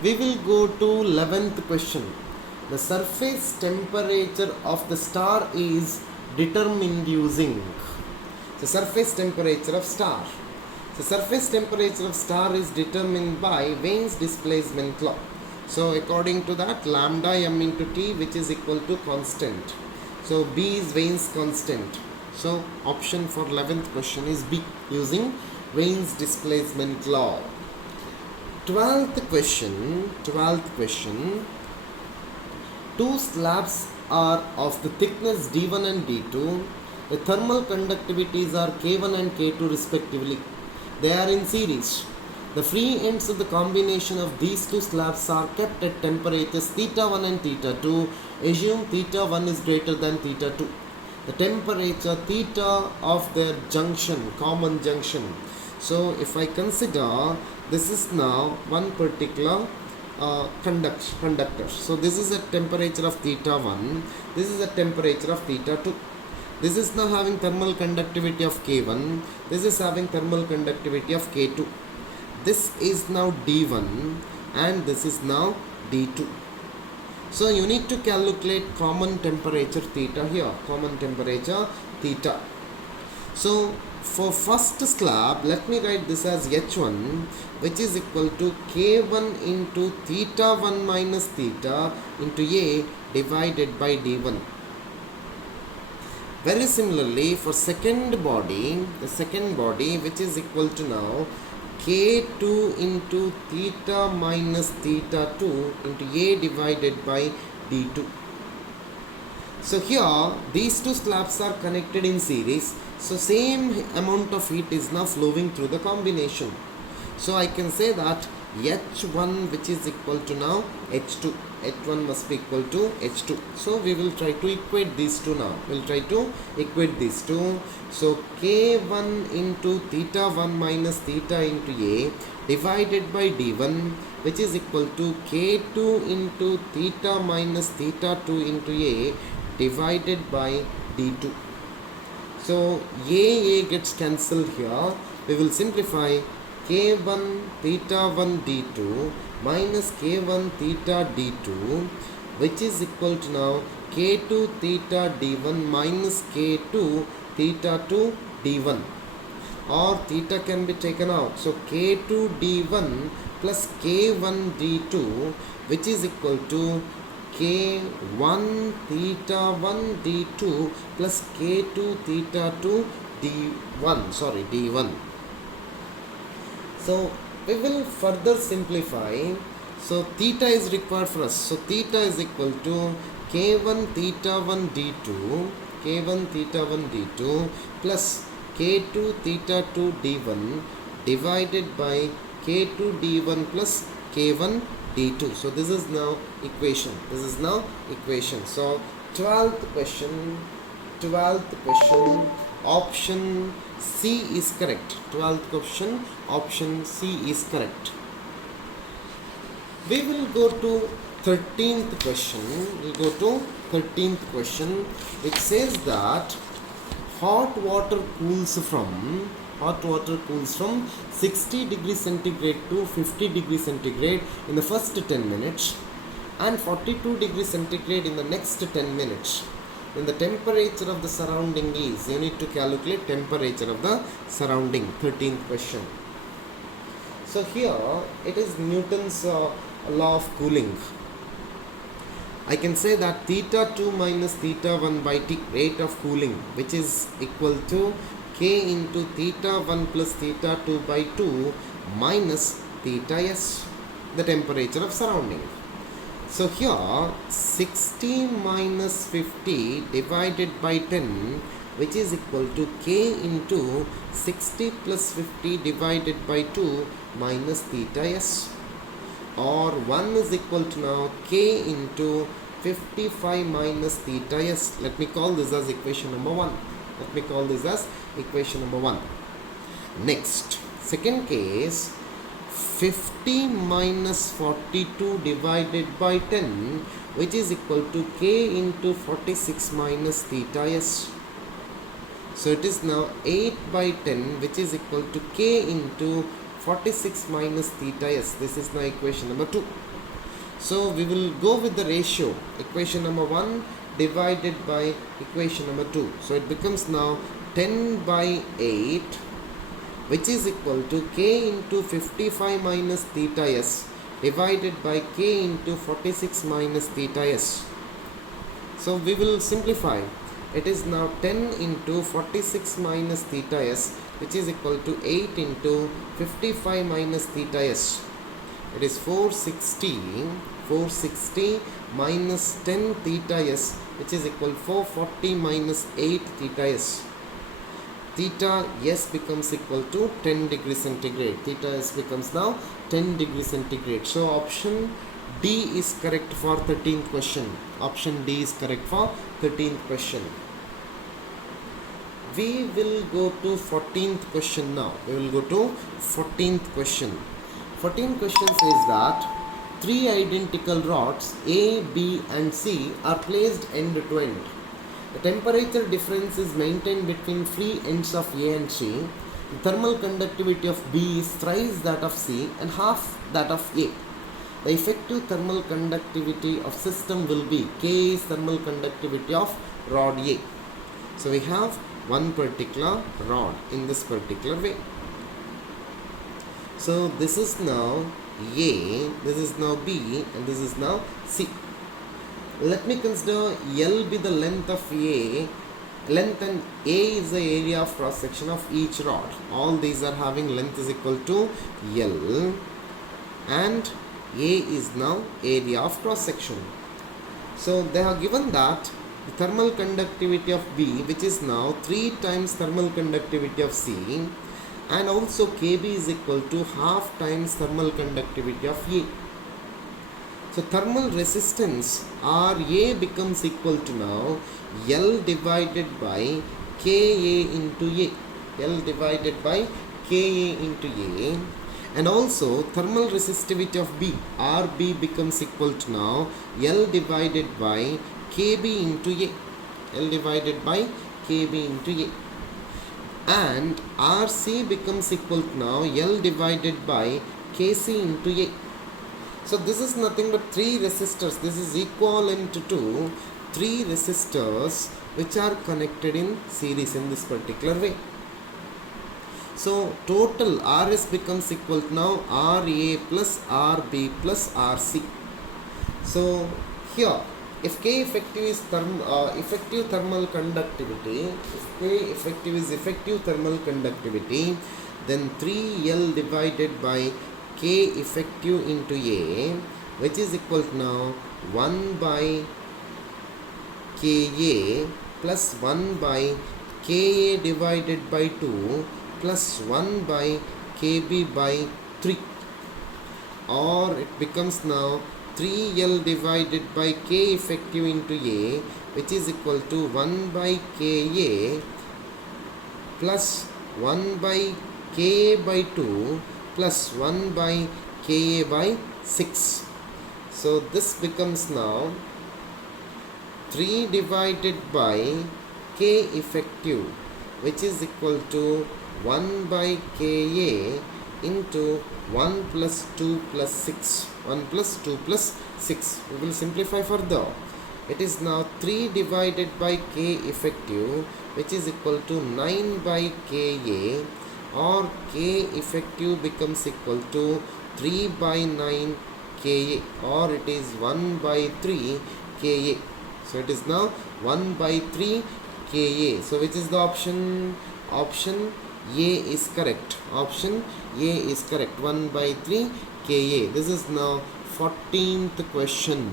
We will go to 11th question. The surface temperature of the star is determined using the surface temperature of star. The surface temperature of star is determined by Wien's displacement law. So according to that, lambda m into t, which is equal to constant. So B is Wien's constant. So option for 11th question is B, using Wien's displacement law. 12th question. Two slabs are of the thickness d1 and d2. The thermal conductivities are k1 and k2 respectively. They are in series. The free ends of the combination of these two slabs are kept at temperatures theta 1 and theta 2. Assume theta 1 is greater than theta 2. The temperature theta of their junction, common junction. So if I consider this is now one particular conductor. So this is a temperature of theta 1. This is a temperature of theta 2. This is now having thermal conductivity of K1. This is having thermal conductivity of K2. This is now D1 and this is now D2. So you need to calculate common temperature theta here. Common temperature theta. So for first slab, let me write this as H1, which is equal to K1 into theta 1 minus theta into A divided by D1. Very similarly, for second body, the second body, which is equal to now K2 into theta minus theta 2 into A divided by D2. So here these two slabs are connected in series. So same amount of heat is now flowing through the combination. So I can say that H1, which is equal to now H2. H1 must be equal to H2. So we will try to equate these two now. We will try to equate these two. So K1 into theta 1 minus theta into A divided by D1, which is equal to K2 into theta minus theta 2 into A divided by D2. So A gets cancelled here. We will simplify K1 theta 1 D2 minus K1 theta D2, which is equal to now K2 theta D1 minus K2 theta 2 D1, or theta can be taken out. So K2 D1 plus K1 D2, which is equal to K1 theta 1 D2 plus K2 theta 2 D1. So we will further simplify. So theta is required for us. So theta is equal to K1 theta 1 D2, K1 theta 1 D2 plus K2 theta 2 D1 divided by K2 D1 plus K1 D2. So this is now equation. So 12th question, option C is correct. 12th question, option C is correct. We will go to 13th question. Which says that hot water cools from 60 degrees centigrade to 50 degrees centigrade in the first 10 minutes and 42 degrees centigrade in the next 10 minutes. Then the temperature of the surrounding is, you need to calculate temperature of the surrounding. 13th question. So here it is Newton's law of cooling. I can say that theta 2 minus theta 1 by t, rate of cooling, which is equal to K into theta 1 plus theta 2 by 2 minus theta s, the temperature of surrounding. So here 60 minus 50 divided by 10, which is equal to K into 60 plus 50 divided by 2 minus theta s, or 1 is equal to now K into 55 minus theta s. Let me call this as equation number 1. Next, second case, 50 minus 42 divided by 10, which is equal to K into 46 minus theta s. So it is now 8 by 10, which is equal to K into 46 minus theta s. This is now equation number 2. So we will go with the ratio equation number 1 divided by equation number 2. So it becomes now 10 by 8, which is equal to k into 55 minus theta s divided by k into 46 minus theta s. So we will simplify. It is now 10 into 46 minus theta s, which is equal to 8 into 55 minus theta s. It is 460 minus 10 theta s, which is equal to 440 minus 8 theta s. Theta s becomes equal to 10 degrees centigrade. Theta s becomes now 10 degrees centigrade. So option D is correct for 13th question. Option D is correct for 13th question. We will go to 14th question now. We will go to 14th question. 14th question says that 3 identical rods A, B and C are placed end to end. The temperature difference is maintained between free ends of A and C. The thermal conductivity of B is thrice that of C and half that of A. The effective thermal conductivity of system will be K is thermal conductivity of rod A. So we have one particular rod in this particular way. So this is now A, this is now B and this is now C. Let me consider L be the length of A. Length and A is the area of cross section of each rod. All these are having length is equal to L and A is now area of cross section. So they have given that the thermal conductivity of B, which is now 3 times thermal conductivity of C, and also Kb is equal to half times thermal conductivity of A. So thermal resistance RA becomes equal to now L divided by Ka into A. L divided by Ka into A. And also thermal resistivity of B, RB becomes equal to now L divided by Kb into A. L divided by Kb into A. And RC becomes equal to now L divided by Kc into A. So this is nothing but 3 resistors. This is equivalent to 3 resistors which are connected in series in this particular way. So total RS becomes equal to now RA plus RB plus RC. So here, if K effective is effective thermal conductivity, if K effective is effective thermal conductivity, then 3L divided by K effective into A, which is equal to now 1 by Ka plus 1 by Ka divided by 2 plus 1 by Kb by 3, or it becomes now 3L divided by K effective into A, which is equal to 1 by Ka plus 1 by Ka by 2 plus 1 by Ka by 6. So this becomes now 3 divided by K effective, which is equal to 1 by Ka into 1 plus 2 plus 6. 1 plus 2 plus 6. We will simplify further. It is now 3 divided by K effective, which is equal to 9 by Ka, or K effective becomes equal to 3 by 9 Ka, or it is 1 by 3 Ka. So it is now 1 by 3 Ka. So which is the option? Option A is correct. Option A is correct. 1 by 3 Ka. This is now 14th question.